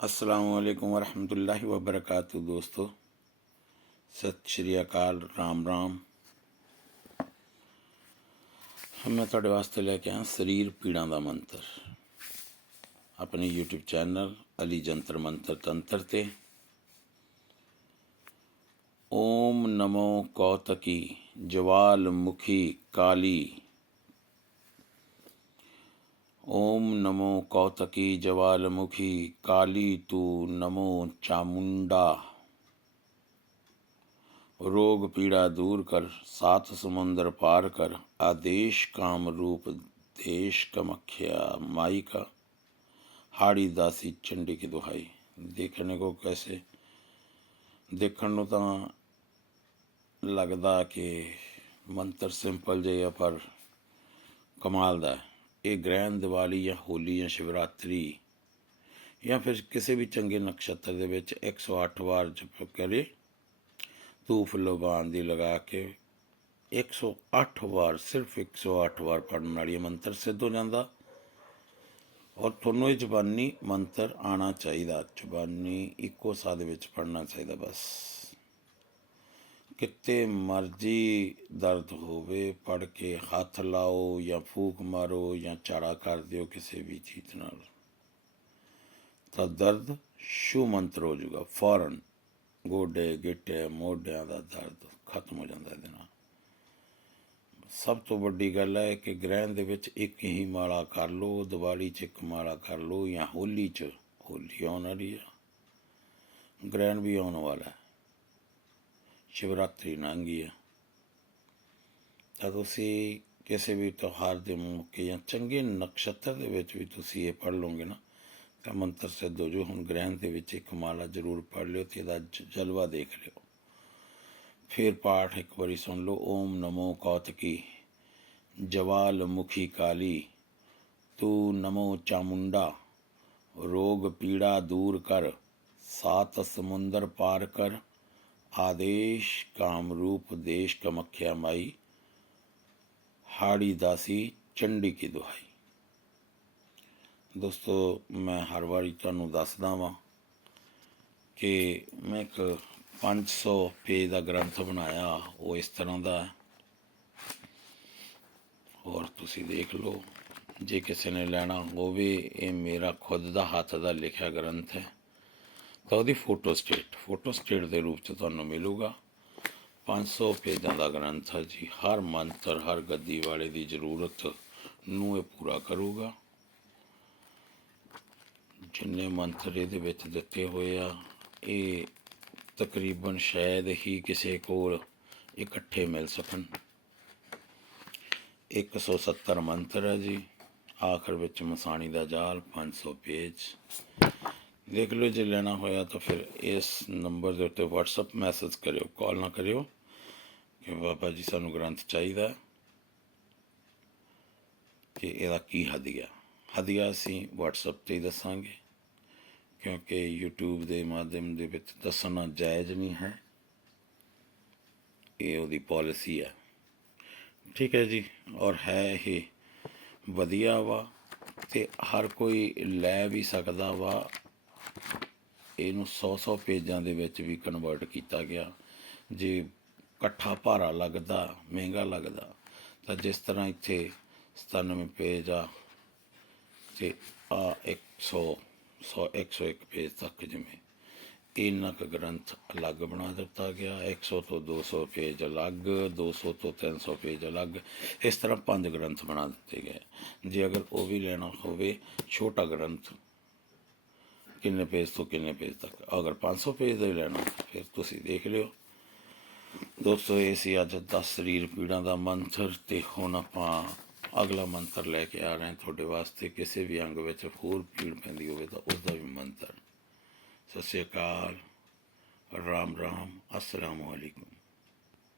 असलकम वरहमतुल्लाहि वबरकatuh ਦੋਸਤੋ ਸਤਿ ਸ਼੍ਰੀ ਅਕਾਲ ਰਾਮ ਰਾਮ ਮੈਂ ਤੁਹਾਡੇ ਵਾਸਤੇ ਲੈ ਕੇ ਆਇਆ ਸਰੀਰ ਪੀੜਾਂ ਦਾ ਮੰਤਰ ਆਪਣੇ YouTube ਚੈਨਲ ਅਲੀ ਜੰਤਰ ਮੰਤਰ ਤੰਤਰ ਤੇ ਓਮ ਨਮੋ ਕੌਤਕੀ ਜਵਾਲ ਮੁਖੀ ਕਾਲੀ ओम नमो कौतकी जवालमुखी काली तू नमो चामुंडा रोग पीड़ा दूर कर सात समुंदर पार कर आदेश काम रूप देश कमख्या माई का ਹਾੜੀ ਦਾਸੀ ਚੰਡੀ ਕੀ ਦੁਹਾਈ ਦੇਖਣੇ ਕੋ ਕੈਸੇ ਦੇਖਣ ਨੂੰ ਤਾਂ ਲੱਗਦਾ ਕਿ ਮੰਤਰ ਸਿੰਪਲ ਜਿਹਾ ਪਰ ਕਮਾਲ ਦਾ ਹੈ ਇਹ ਗ੍ਰਹਿਣ ਦੀਵਾਲੀ ਜਾਂ ਹੋਲੀ ਜਾਂ ਸ਼ਿਵਰਾਤਰੀ ਜਾਂ ਫਿਰ ਕਿਸੇ ਵੀ ਚੰਗੇ ਨਕਸ਼ਤਰ ਦੇ ਵਿੱਚ 108 ਵਾਰ ਜਪ ਕਰੇ, ਧੂਫ ਲਵਾਨ ਦੀ ਲਗਾ ਕੇ 108 ਵਾਰ, ਸਿਰਫ 108 ਵਾਰ ਪੜਨ ਵਾਲੀ ਮੰਤਰ ਸਿੱਧ ਹੋ ਜਾਂਦਾ। ਔਰ ਤੁਹਾਨੂੰ ਇਹ ਜ਼ਬਾਨੀ ਮੰਤਰ ਆਣਾ ਚਾਹੀਦਾ, ਜ਼ਬਾਨੀ ਇੱਕੋ ਸਾਹ ਦੇ ਵਿੱਚ ਪੜਨਾ ਚਾਹੀਦਾ ਬਸ। ਕਿਤੇ ਮਰਜ਼ੀ ਦਰਦ ਹੋਵੇ ਪੜ ਕੇ ਹੱਥ ਲਾਓ ਜਾਂ ਫੂਕ ਮਾਰੋ ਜਾਂ ਝਾੜਾ ਕਰ ਦਿਓ ਕਿਸੇ ਵੀ ਚੀਜ਼ ਨਾਲ, ਤਾਂ ਦਰਦ ਸ਼ੂ ਮੰਤਰ ਹੋ ਜਾਊਗਾ ਫੌਰਨ ਗੋਡੇ, ਗਿੱਟੇ, ਮੋਢਿਆਂ ਦਾ ਦਰਦ ਖਤਮ ਹੋ ਜਾਂਦਾ ਇਹਦੇ ਨਾਲ। ਸਭ ਤੋਂ ਵੱਡੀ ਗੱਲ ਹੈ ਕਿ ਗ੍ਰਹਿਣ ਦੇ ਵਿੱਚ ਇੱਕ ਹੀ ਮਾਲਾ ਕਰ ਲਓ, ਦੀਵਾਲੀ 'ਚ ਇੱਕ ਮਾਲਾ ਕਰ ਲਓ ਜਾਂ ਹੋਲੀ 'ਚ, ਹੋਲੀ ਆਉਣ ਵਾਲੀ ਹੈ ਗ੍ਰਹਿਣ ਵੀ ਆਉਣ ਵਾਲਾ ਹੈ। ਸ਼ਿਵਰਾਤਰੀ ਲੰਘ ਹੈ ਤਾਂ ਤੁਸੀਂ ਕਿਸੇ ਵੀ ਤਿਉਹਾਰ ਦੇ ਮੌਕੇ ਜਾਂ ਚੰਗੇ ਨਕਸ਼ਤਰ ਦੇ ਵਿੱਚ ਵੀ ਤੁਸੀਂ ਇਹ ਪੜ੍ਹ ਲਓਗੇ ਨਾ, ਤਾਂ ਮੰਤਰ ਸਿੱਧ ਹੋ ਜੋ ਹੁਣ ਗ੍ਰਹਿਣ ਦੇ ਵਿੱਚ ਇੱਕ ਮਾਲਾ ਜ਼ਰੂਰ ਪੜ੍ਹ ਲਿਓ ਤੇ ਇਹਦਾ ਜਲਵਾ ਦੇਖ ਲਿਓ। ਫਿਰ ਪਾਠ ਇੱਕ ਵਾਰੀ ਸੁਣ ਲਓ। ਓਮ ਨਮੋ ਕੌਤਕੀ, ਜਵਾਲ ਮੁਖੀ ਕਾਲੀ, ਤੂੰ ਨਮੋ ਚਾਮੁੰਡਾ, ਰੋਗ ਪੀੜਾ ਦੂਰ ਕਰ, ਸਾਤ ਸਮੁੰਦਰ ਪਾਰ ਕਰ। ਆਦੇਸ਼ ਕਾਮਰੂਪ ਦੇਸ਼ ਕਮਖਿਆ ਮਾਈ, ਹਾੜੀ ਦਾਸੀ ਚੰਡੀ ਕੀ ਦੁਹਾਈ। ਦੋਸਤੋ, ਮੈਂ ਹਰ ਵਾਰੀ ਤੁਹਾਨੂੰ ਦੱਸਦਾ ਵਾਂ ਕਿ ਮੈਂ ਇੱਕ 500 ਪੇਜ ਦਾ ਗ੍ਰੰਥ ਬਣਾਇਆ, ਉਹ ਇਸ ਤਰ੍ਹਾਂ ਦਾ ਹੈ। ਹੋਰ ਤੁਸੀਂ ਦੇਖ ਲਓ, ਜੇ ਕਿਸੇ ਨੇ ਲੈਣਾ ਹੋਵੇ, ਇਹ ਮੇਰਾ ਖੁਦ ਦਾ ਹੱਥ ਦਾ ਲਿਖਿਆ ਗ੍ਰੰਥ ਹੈ। ਤਾਂ ਉਹਦੀ ਫੋਟੋ ਸਟੇਟ ਫੋਟੋ ਸਟੇਟ ਦੇ ਰੂਪ ਚ ਤੁਹਾਨੂੰ ਮਿਲੂਗਾ। 500 ਪੇਜਾਂ ਦਾ ਗ੍ਰੰਥ ਹੈ ਜੀ। ਹਰ ਮੰਤਰ, ਹਰ ਗੱਦੀ ਵਾਲੇ ਦੀ ਜ਼ਰੂਰਤ ਨੂੰ ਇਹ ਪੂਰਾ ਕਰੂਗਾ। ਜਿੰਨੇ ਮੰਤਰ ਇਹਦੇ ਵਿੱਚ ਦਿੱਤੇ ਹੋਏ ਆ, ਇਹ ਤਕਰੀਬਨ ਸ਼ਾਇਦ ਹੀ ਕਿਸੇ ਕੋਲ ਇਕੱਠੇ ਮਿਲ ਸਕਣ। 170 ਮੰਤਰ ਹੈ ਜੀ। ਆਖਰ ਵਿੱਚ ਮਸਾਣੀ ਦਾ ਜਾਲ 500 ਪੇਜ। ਦੇਖ ਲਓ ਜੇ ਲੈਣਾ ਹੋਇਆ ਤਾਂ ਫਿਰ ਇਸ ਨੰਬਰ ਦੇ ਉੱਤੇ WhatsApp ਮੈਸੇਜ ਕਰਿਓ ਕਾਲ ਨਾ ਕਰਿਓ, ਕਿ ਬਾਬਾ ਜੀ ਸਾਨੂੰ ਗ੍ਰੰਥ ਚਾਹੀਦਾ ਕਿ ਇਹਦਾ ਕੀ ਹਦੀਆ। ਹਦੀਆ ਅਸੀਂ WhatsApp ਤੇ ਹੀ ਦੱਸਾਂਗੇ, ਕਿਉਂਕਿ YouTube ਦੇ ਮਾਧਿਅਮ ਦੇ ਵਿੱਚ ਦੱਸਣਾ ਜਾਇਜ਼ ਨਹੀਂ ਹੈ। ਇਹ ਉਹਦੀ ਪਾਲਿਸੀ ਹੈ ਠੀਕ ਹੈ ਜੀ, ਔਰ ਹੈ ਇਹ ਵਧੀਆ ਵਾ ਤੇ ਹਰ ਕੋਈ ਲੈ ਵੀ ਸਕਦਾ ਵਾ। ਇਹਨੂੰ 100-100 ਪੇਜਾਂ ਦੇ ਵਿੱਚ ਵੀ ਕਨਵਰਟ ਕੀਤਾ ਗਿਆ। ਜੇ ਇਕੱਠਾ ਭਾਰਾ ਲੱਗਦਾ, ਮਹਿੰਗਾ ਲੱਗਦਾ, ਤਾਂ ਜਿਸ ਤਰ੍ਹਾਂ ਇੱਥੇ 97 ਪੇਜ ਆ ਤੇ ਆ 100 100 101 ਪੇਜ ਤੱਕ ਜਿਵੇਂ ਇਹਨਾਂ ਕ ਗ੍ਰੰਥ ਅਲੱਗ ਬਣਾ ਦਿੱਤਾ ਗਿਆ। 100 ਤੋਂ 200 ਪੇਜ ਅਲੱਗ 200 ਤੋਂ 300 ਪੇਜ ਅਲੱਗ। ਇਸ ਤਰ੍ਹਾਂ ਪੰਜ ਗ੍ਰੰਥ ਬਣਾ ਦਿੱਤੇ ਗਏ। ਜੇ ਅਗਰ ਉਹ ਵੀ ਲੈਣਾ ਹੋਵੇ, ਛੋਟਾ ਗ੍ਰੰਥ ਕਿੰਨੇ ਪੇਜ ਤੋਂ ਕਿੰਨੇ ਪੇਜ ਤੱਕ? ਅਗਰ 500 ਪੇਜ ਦਾ ਹੀ ਲੈਣਾ, ਫਿਰ ਤੁਸੀਂ ਦੇਖ ਲਿਓ। ਦੋਸਤੋ, ਇਹ ਸੀ ਅੱਜ 10 ਸਰੀਰ ਪੀੜਾਂ ਦਾ ਮੰਤਰ ਤੇ ਹੁਣ ਆਪਾਂ ਅਗਲਾ ਮੰਤਰ ਲੈ ਕੇ ਆ ਰਹੇ ਹਾਂ। ਤੁਹਾਡੇ ਵਾਸਤੇ ਕਿਸੇ ਵੀ ਅੰਗ ਵਿੱਚ ਹੋਰ ਪੀੜ ਪੈਂਦੀ ਹੋਵੇ ਤਾਂ ਉਸ ਦਾ ਵੀ ਮੰਤਰ। ਸਤਿ ਸ਼੍ਰੀ ਅਕਾਲ। ਰਾਮ ਰਾਮ। ਅਸਲਾਮ ਵਾਲੇਕੁਮ